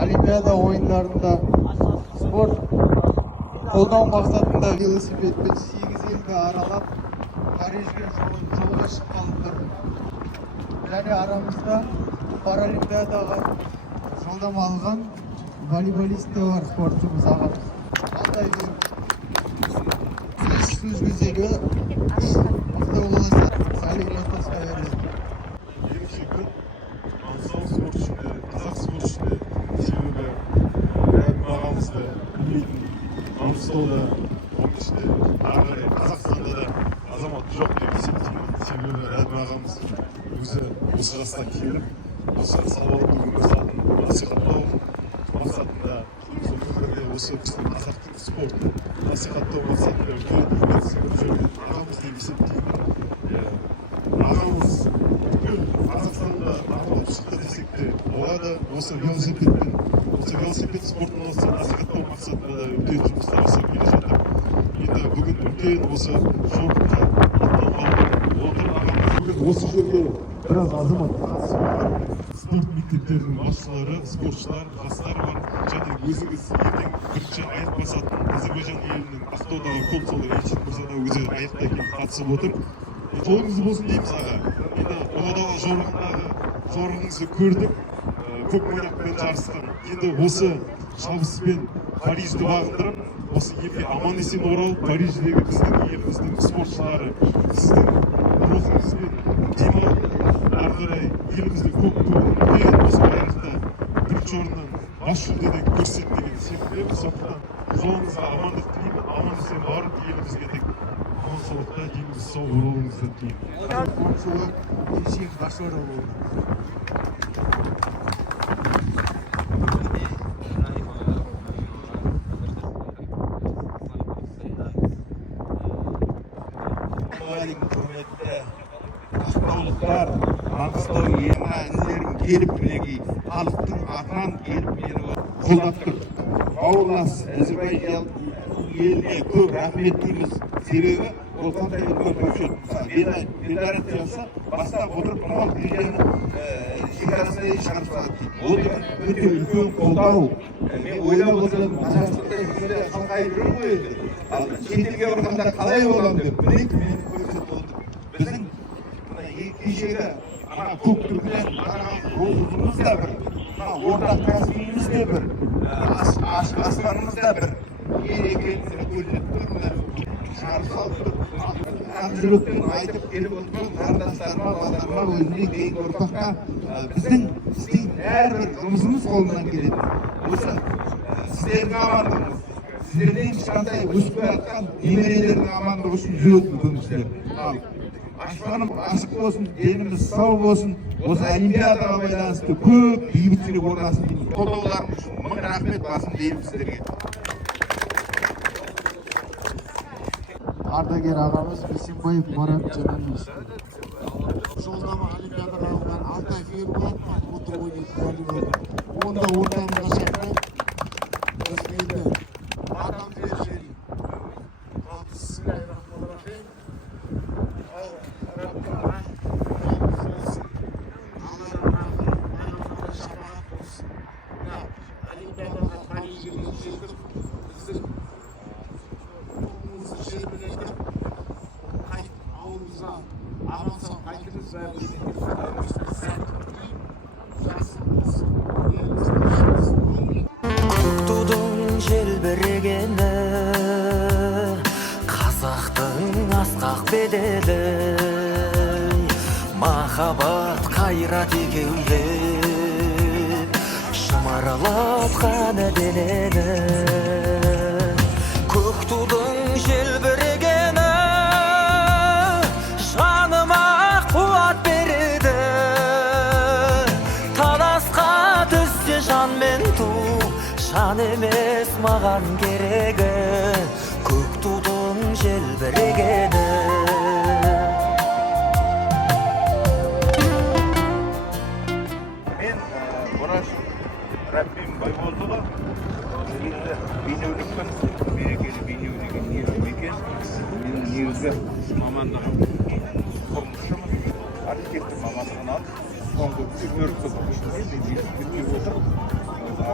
Олимпиада ойындарында спорт қолдау мақсатында велосипедпен 8 елді аралап Парижге жолға шыққандар. Және арамызда Паралимпиадаға жолдама алған волейболист те бар, спортшымыз ағамыз. Алтай сөз кезегі мықты боласа сәлем тастай береді. Ерекше күн ансау спорт ішінде, қазақ спорт ішінде, себебі рәбім ағамызды білмейтін Маңғыстауда, оның ішінде ары қарай Қазақстанда да азамат жоқ деп есептеймін. Себебі рәбім ағамыз өзі осы жасқа келіп, осы салауатты өмір салтын насихаттау мақсатында, сонымен бірге осы біздің қазақтың спортын насихаттау мақсатында үлкен еңбек сіңіріп жүрген ағамыз деп есептеймін. Ағамыз бүкіл Қазақстанда танылып шықты десек те болады. Осы велосипед спортын насихаттау мақсатында да үлкен жұмыстар жасап келе жатыр. Енді бүгін үлкен осы жорыққа аттанғалы отыр ағамыз. Бүгін осы жерге біраз азамат қатысып отыр. Спорт мектептерінің басшылары, спортшылар, жастар бар. Және өзіңіз ертең бірінші аяқ басатын Әзербайжан елінің Ақтаудағы консулы Елшин мырза да өзі аяқта келіп қатысып отыр. Жолыңыз болсын дейміз аға. Енді Ұлыдағы жорығыңызды көрдік, көк мойнақпен жарысқан. Енді осы шабыспен Парижді бағындырып, осы елге аман есен оралып, Париждегі біздің еліміздің спортшылары сіздің рухыңызбен демалып, ары қарай еліміздің көк туын осы аяқта бірінші орыннан бас жүлдеден көрсетті деген сенімдемін. Сондықтан жолыңызға амандық тілеймін, аман есен барып елімізге тек аман саулықта деніңіз сау оралуыңызды тілеймін. Консулы Елшин Башоров болды. Құрметті ақтаулықтар, Маңғыстау еліне інілерім келіп мінекей, халықтың атынан келіп мені қолдап тұр. Бауырлас Әзербайжан еліне көп рахмет дейміз. Себебі ол қандай көрсет. Федерациясы бастап отырып мынау елдердің шекарасына шығарып салады. Ол өте үлкен қолдау. Мен ойлап отырдым, қазақстанда жүргенде қалқайып жүрмін ғой енді. Ал шетелге барғанда қалай боламын деп мінекей мені көрсетіп отыр. Біздің кешегі көк түркілен қараған рухымыз да бір, ортақ кәсібіміз де бір, аспанымыз да бір. Ел екенін көрсетіп тұрмын. Шығарып салып тұр. Ақ жүрекпен айтып келіп отырған қарындастарыма, балдарыма, өзіне кейінгі ұрпаққа біздің істейтін әрбір жұмысымыз қолынан келеді. Осы сіздердің амандығыңыз, сіздерден ешқандай өсіп жатқан немерелердің амандығы үшін жүретін күніміздер. Аспаным ашық болсын, деніміз сау болсын, осы Олимпиадаға байланысты көп бейбітшілік орнасын дейміз. Қолдауларыңыз үшін мың рахмет басын деймін сіздерге. Ардагер ағамыз Бейсенбаев Марат Жаналиевич. Жолдама Олимпиадаға алған Алтай Фейербулатқа отыр ойнайды волейбол. Онда ортамызға шақырып, осы елді адам берешелі. Бисмиллахиррахманиррахим. Олимпиадаға Парижге жетіп, біздің ауылымызға аман сау қайтыңыз. Тудың желбірегені, қазақтың асқақ беделі, махаббат қайрат екеуге шымарлап қана денені. Көк тудың желбірегені жаныма қуат береді. Таласқа түссе жан мен ту, жан емес маған керегі. Көк тудың желбірегені. Мен Бораш Рәббим Байболдұлы, негізі бейнеулікпін, мерекелі бейнеу деген мекен. Менің негізгі мамандығым құрылысшымын, архитектор мамандығын алып, соңғы 4 жыл ішінде мен велосипедке отырып,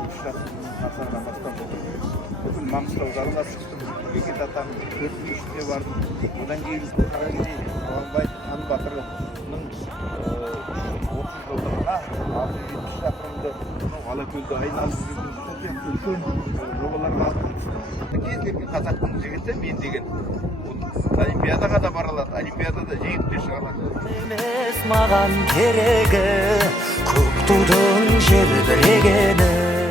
60 жасымнан бастап бүкіл Маңғыстауды аралап шықтым. Бекет атаның 4 мешітіне бардым. Одан кейін Қаракерей Қабанбай хан батырының 30 жылдығына 670 шақырымды Алакөлді айналып жүрген үлкен жобаларға қатыстым. Кез келген қазақтың жігіті мен деген Олимпиадаға да бара алады, Олимпиадада жеңіп те шыға алады. Емес маған керегі көк тудың желбірегені.